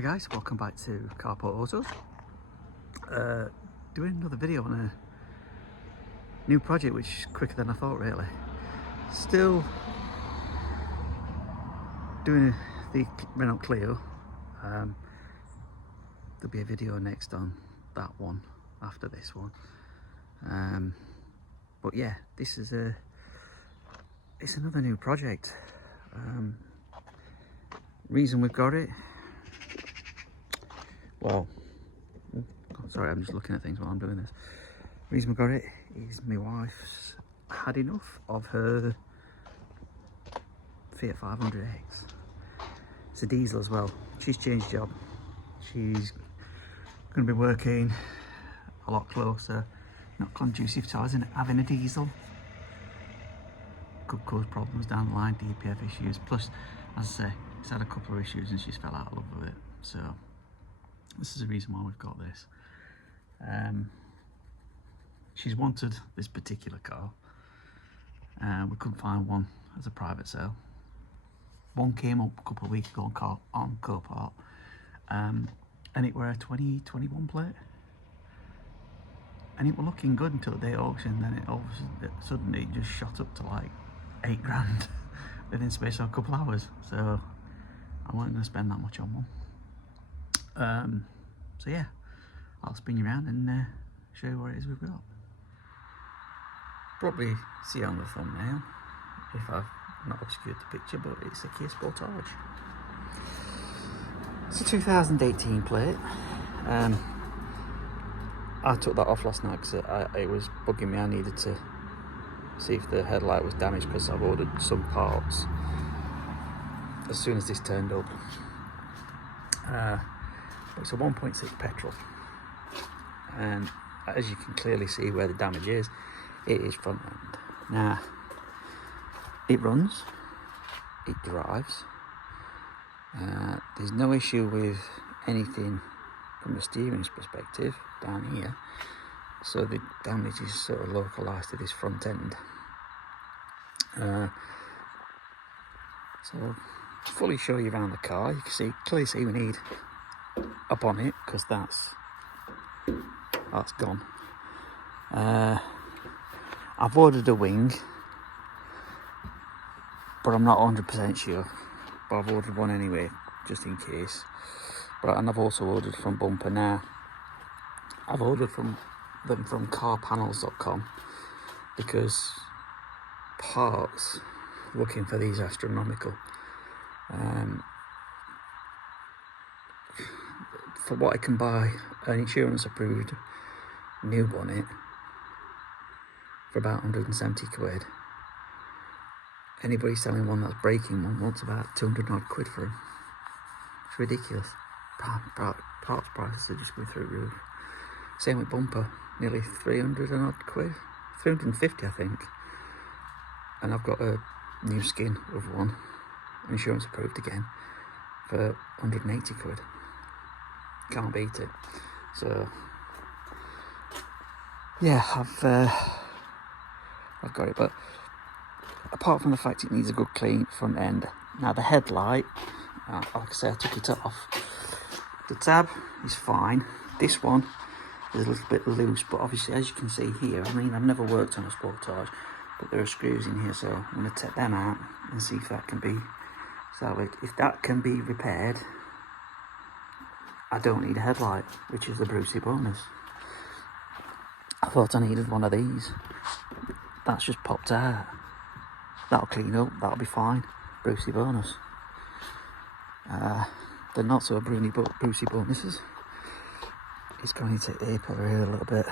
Hi guys, welcome back to Copart Autos. Doing another video on a new project which is quicker than I thought really. Still doing the Renault Clio. There'll be a video next on that one after this one. But yeah, this is it's another new project. Reason we've got it, well, sorry, I'm just looking at things while I'm doing this. Reason we got it is my wife's had enough of her Fiat 500X. It's a diesel as well. She's changed job. She's going to be working a lot closer, not conducive to us, and having a diesel could cause problems down the line, DPF issues. Plus, as I say, it's had a couple of issues and she's fell out of love with it. So this is the reason why we've got this. She's wanted this particular car. We couldn't find one as a private sale. One came up a couple of weeks ago on Copart, and it were a 2021 plate. And it was looking good until the day of auction, then suddenly it just shot up to like 8 grand within space of a couple of hours. So I wasn't going to spend that much on one. So yeah, I'll spin you around and show you what it is we've got. Probably see on the thumbnail if I've not obscured the picture, but it's a Kia Sportage. It's a 2018 plate. I took that off last night because it was bugging me. I needed to see if the headlight was damaged because I've ordered some parts as soon as this turned up. It's a 1.6 petrol, and as you can clearly see where the damage is, it is front end. Now, it runs, it drives, there's no issue with anything from the steering's perspective down here, so the damage is sort of localised to this front end. So I'll fully show you around the car. You can clearly see we need a bonnet because that's gone. I've ordered a wing, but I'm not 100% sure. But I've ordered one anyway, just in case. And I've also ordered from Bumper. Now, I've ordered from carpanels.com because parts looking for these astronomical. For what I can buy an insurance approved new bonnet for about 170 quid. Anybody selling one that's breaking one wants about 200 odd quid for them. It's ridiculous. Parts prices are just going through the roof. Same with Bumper, nearly 300 and odd quid, 350 I think. And I've got a new skin of one, insurance approved again, for 180 quid. Can't beat it. So yeah, I've got it. But apart from the fact it needs a good clean front end, now the headlight, like I say, I took it off. The tab is fine. This one is a little bit loose, but obviously, as you can see here, I mean, I've never worked on a Sportage, but there are screws in here, so I'm going to take them out and see if that can be salvaged. If that can be repaired, I don't need a headlight, which is the Brucey bonus. I thought I needed one of these. That's just popped out. That'll clean up, that'll be fine. Brucey bonus. The not so Brucey bonuses. It's going into April here a little bit,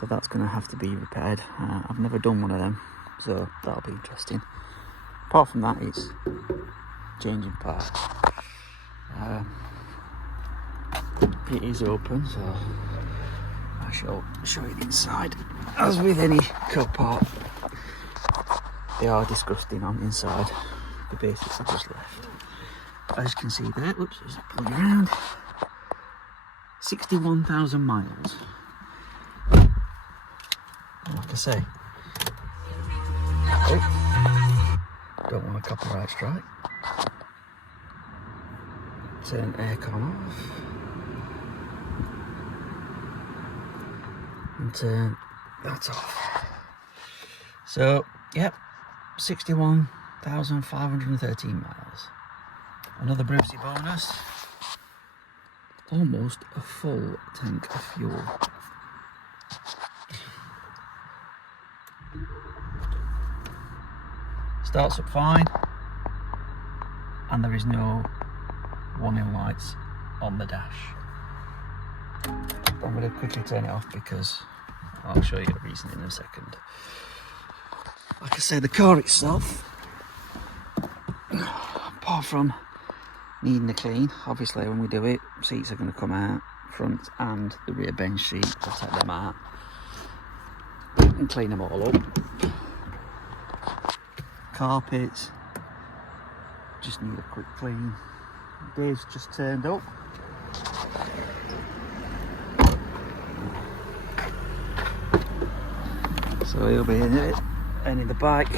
so that's going to have to be repaired. I've never done one of them, so that'll be interesting. Apart from that, it's changing parts. It is open, so I shall show you the inside. As with any Copart, they are disgusting on the inside. The basics are just left. But as you can see there, oops, there's a pull around. 61,000 miles. Like I say, don't want a copyright strike. turn aircon off and turn that off. So, yep, 61,513 miles. Another Brucey bonus. Almost a full tank of fuel. Starts up fine, and there is no warning lights on the dash. I'm going to quickly turn it off because I'll show you the reason in a second. Like I say, the car itself, apart from needing a clean, obviously when we do it, seats are going to come out, front and the rear bench seat, we'll take them out and clean them all up. Carpets just need a quick clean. Dave's just turned up. So he'll be in it, and in the back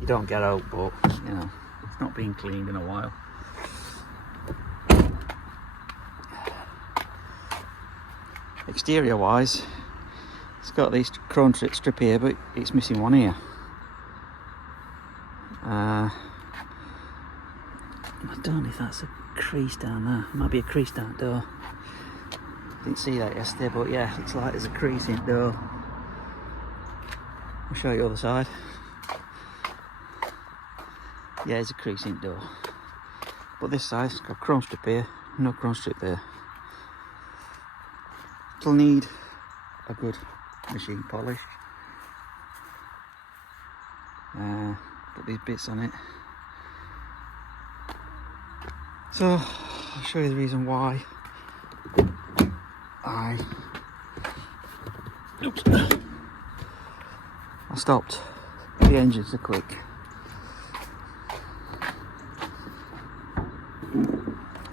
you don't get out, but you know, it's not been cleaned in a while. Exterior wise, it's got this chrome strip here, but it's missing one here. I don't know if that's a crease down there. It might be a crease down the door. Didn't see that yesterday, but yeah, looks like there's a crease in the door. I'll show you the other side. Yeah, there's a crease in the door. But this side's got chrome strip here, no chrome strip there. It'll need a good machine polish. Put these bits on it. So I'll show you the reason why I stopped the engine so quick.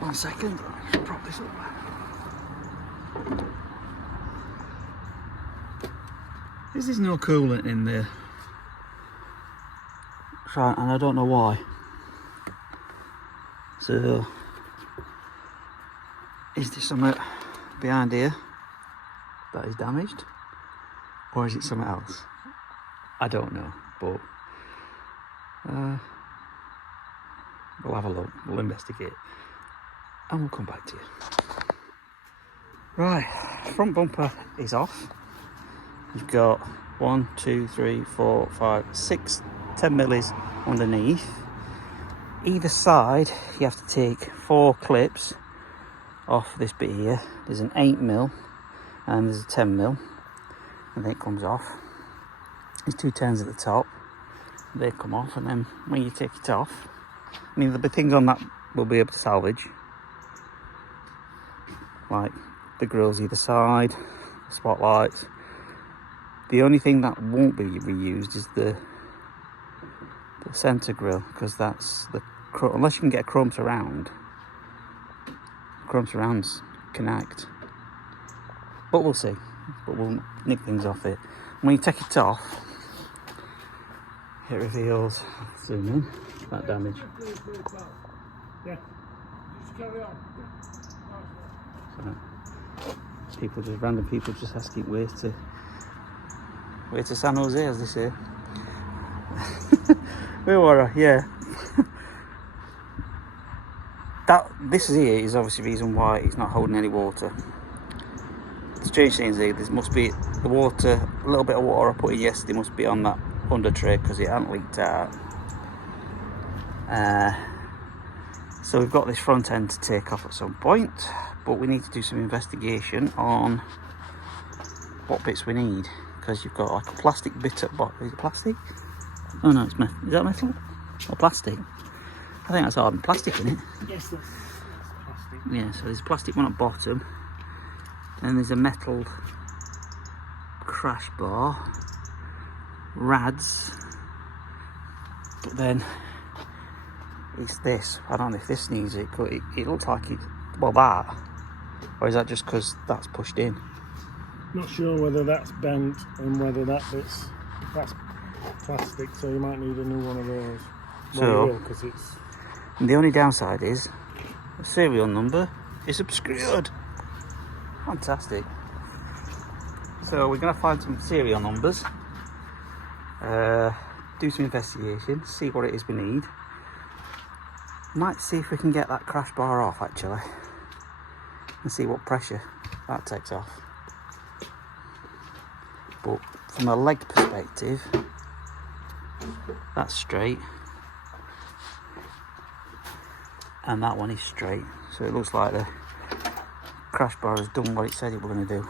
One second, I'll prop this up. There's no coolant in there, and I don't know why. So, is there something behind here that is damaged, or is it something else? I don't know, but we'll have a look, we'll investigate, and we'll come back to you. Right, front bumper is off. You've got 1, 2, 3, 4, 5, 6, 10 millis underneath. Either side, you have to take 4 clips off this bit here. There's an 8mm and there's a 10mm, and then it comes off. There's 2 10s at the top. They come off, and then when you take it off, I mean, there'll be things on that we'll be able to salvage, like the grills either side, the spotlights. The only thing that won't be reused is the centre grille, because that's the unless you can get a chrome surround. Chrome surrounds can act, but we'll see. But we'll nick things off it. When you take it off, it reveals, zoom in, that damage. Yeah, just carry on. So, random people just asking where to San Jose, as they say. Where were I? Yeah. This here is obviously the reason why it's not holding any water. The strange thing is there must be the water, a little bit of water I put in yesterday must be on that under tray because it hadn't leaked out. So we've got this front end to take off at some point, but we need to do some investigation on what bits we need, because you've got like a plastic bit at bottom. Is it plastic? Oh no, it's metal. Is that metal or plastic? I think that's hard plastic, isn't it? Yes, that's plastic. Yeah, so there's a plastic one at bottom, and there's a metal crash bar, rads, but then it's this. I don't know if this needs it, but it looks like it, well, that, or is that just because that's pushed in? Not sure whether that's bent and whether that's plastic, so you might need a new one of those. So, because it's And the only downside is the serial number is obscured. Fantastic. So we're going to find some serial numbers, do some investigation, see what it is we need. Might see if we can get that crash bar off actually, and see what pressure that takes off. But from a leg perspective, that's straight, and that one is straight. So it looks like the crash bar has done what it said it was going to do.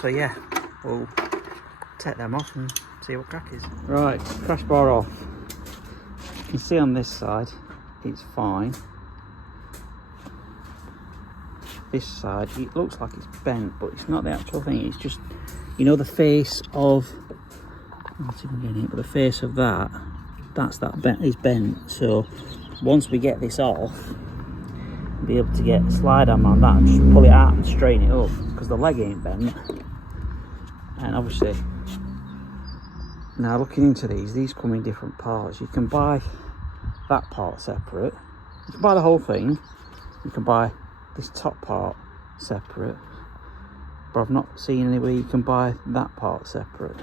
So yeah, we'll take them off and see what crack is. Right, crash bar off. You can see on this side it's fine. This side it looks like it's bent, but it's not the actual thing. It's just, you know, the face of, I'm not even getting it, but the face of that's that bent is bent. So once we get this off, we'll be able to get a slide hammer on that and just pull it out and straighten it up, because the leg ain't bent. And obviously, now looking into these come in different parts. You can buy that part separate, you can buy the whole thing, you can buy this top part separate, but I've not seen anywhere you can buy that part separate,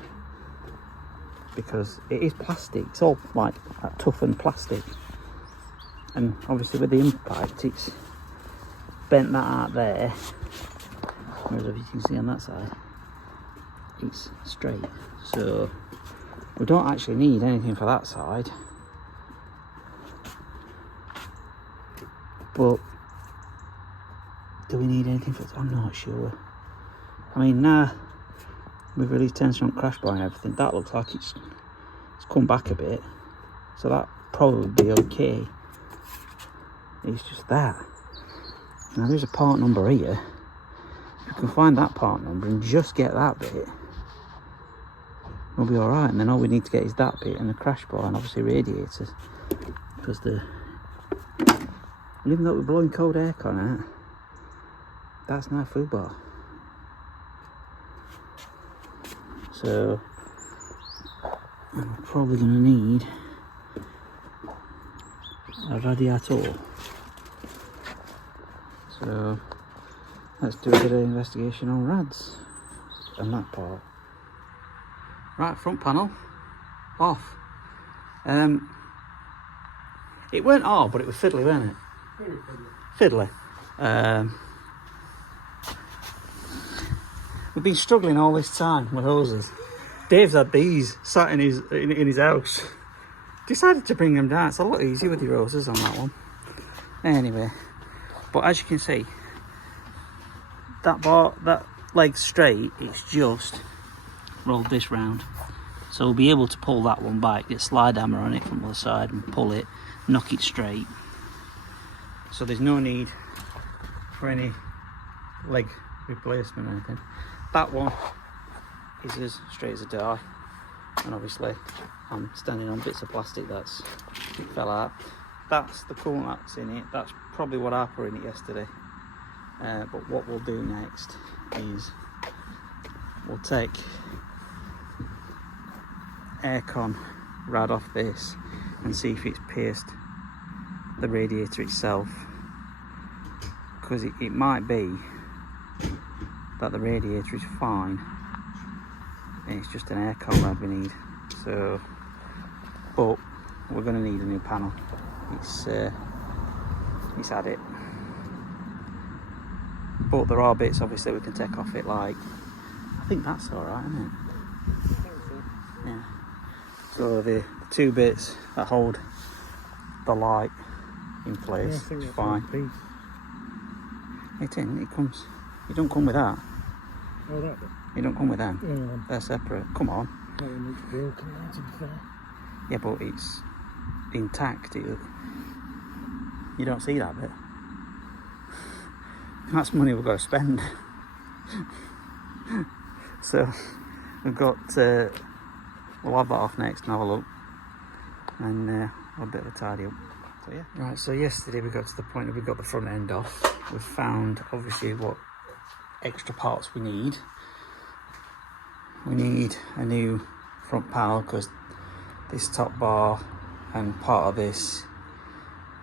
because it is plastic. It's all like that toughened plastic, and obviously with the impact it's bent that out there, whereas if you can see on that side it's straight. So we don't actually need anything for that side, but do we need anything for it? I'm not sure. I mean, now we've released tension on crash bar and everything, that looks like it's come back a bit, so that probably be okay. It's just that. Now there's a part number here. If you can find that part number and just get that bit, we'll be alright. And then all we need to get is that bit and the crash bar and obviously radiators, because even though we're blowing cold aircon out, that's now full bar. So I'm probably going to need a radiator. So let's do a bit of investigation on rads and that part. Right, front panel off. It weren't hard, but it was fiddly, wasn't it? Very fiddly. We've been struggling all this time with hoses. Dave's had these sat in his house. Decided to bring them down. It's a lot easier with your hoses on that one. Anyway, but as you can see, that leg's straight. It's just rolled this round, so we'll be able to pull that one back, get slide hammer on it from the other side and pull it, knock it straight. So there's no need for any leg replacement or anything. That one is as straight as a die, and obviously I'm standing on bits of plastic it fell out. That's the coolant that's in it. That's probably what I put in it yesterday. But what we'll do next is we'll take aircon rad off this and see if it's pierced the radiator itself, because it might be that the radiator is fine and it's just an aircon rad we need. So, but we're going to need a new panel. It's had it, but there are bits obviously we can take off it, like I think that's alright, isn't it? Yeah. So the two bits that hold the light in place, yeah, it's fine. It comes. You don't come with that. Oh, that bit. You don't come with them. Yeah. They're separate. Come on. That one looks broken now, to be fair. Yeah, but it's intact. You don't see that bit. That's money we've got to spend. So we've got. We'll have that off next and have a look, and a bit of a tidy up. So yeah. Right. So yesterday we got to the point that we got the front end off. We've found obviously what extra parts we need. We need a new front panel because this top bar and part of this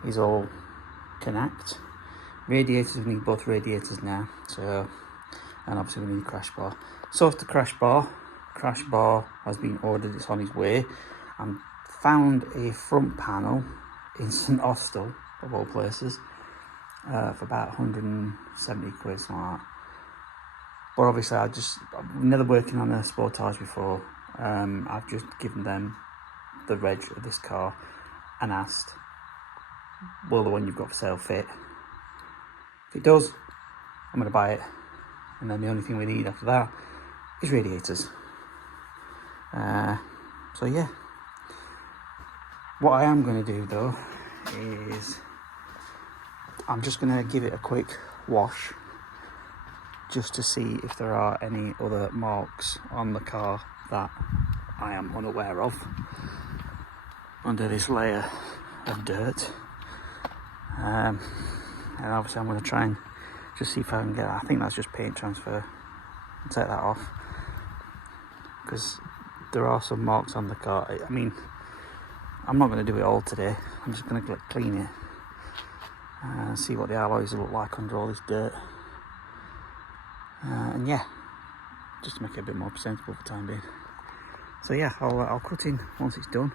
is all connect. Radiators, we need both radiators now, so, and obviously we need a crash bar. So it's the crash bar has been ordered, it's on its way. I found a front panel in St Austell, of all places, for about 170 quid, something like that. But obviously I've never working on a Sportage before. I've just given them the reg of this car and asked, will the one you've got for sale fit? If it does, I'm going to buy it. And then the only thing we need after that is radiators. So yeah. What I am going to do though is I'm just going to give it a quick wash just to see if there are any other marks on the car that I am unaware of under this layer of dirt. And obviously I'm going to try and just see if I can get that. I think that's just paint transfer. I'll take that off because there are some marks on the car. I mean, I'm not going to do it all today. I'm just going to clean it and see what the alloys look like under all this dirt. And yeah, just to make it a bit more presentable for the time being. So yeah, I'll cut in once it's done.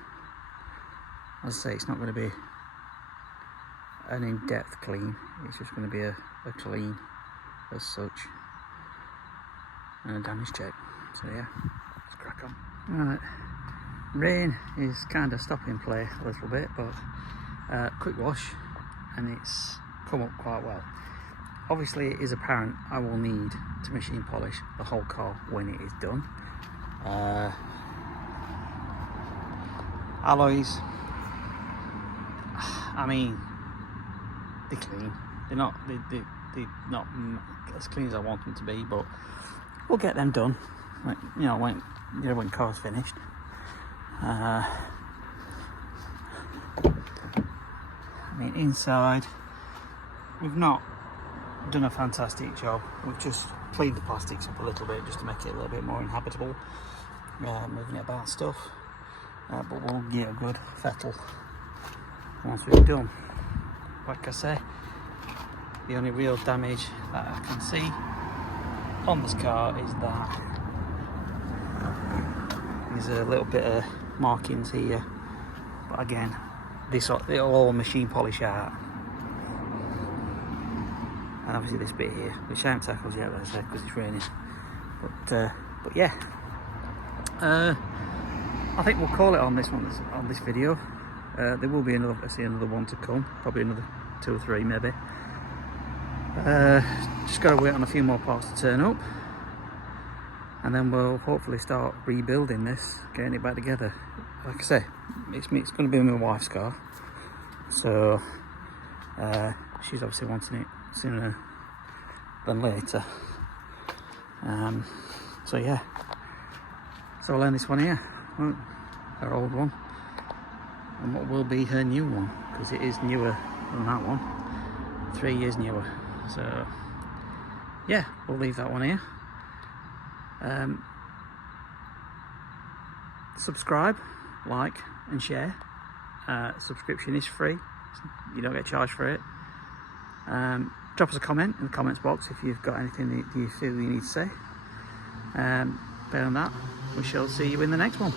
As I say, it's not going to be an in-depth clean, it's just going to be a clean as such and a damage check. So yeah, let's crack on. Right, rain is kind of stopping play a little bit, but quick wash and it's come up quite well. Obviously it is apparent I will need to machine polish the whole car when it is done. Alloys, I mean, they're clean. They're not as clean as I want them to be, but we'll get them done. Like, when car's finished. I mean, inside we've not done a fantastic job. We've just cleaned the plastics up a little bit just to make it a little bit more inhabitable. Moving it about stuff, but we'll get a good fettle once we've done. Like I say, the only real damage that I can see on this car is that there's a little bit of markings here, but again, it'll all machine polish out. And obviously this bit here, which I haven't tackled yet, as I said, because it's raining. But yeah, I think we'll call it on this one, on this video. There will be another one to come, probably another 2 or 3 maybe. Just got to wait on a few more parts to turn up, and then we'll hopefully start rebuilding this, getting it back together. Like I say, it's going to be my wife's car, so she's obviously wanting it sooner than later. So yeah, so I'll end this one here, her old one, and what will be her new one, because it is newer than that one, 3 years newer. So yeah, we'll leave that one here. Subscribe, like and share. Subscription is free, you don't get charged for it. Drop us a comment in the comments box if you've got anything that you feel you need to say. Better than that, we shall see you in the next one.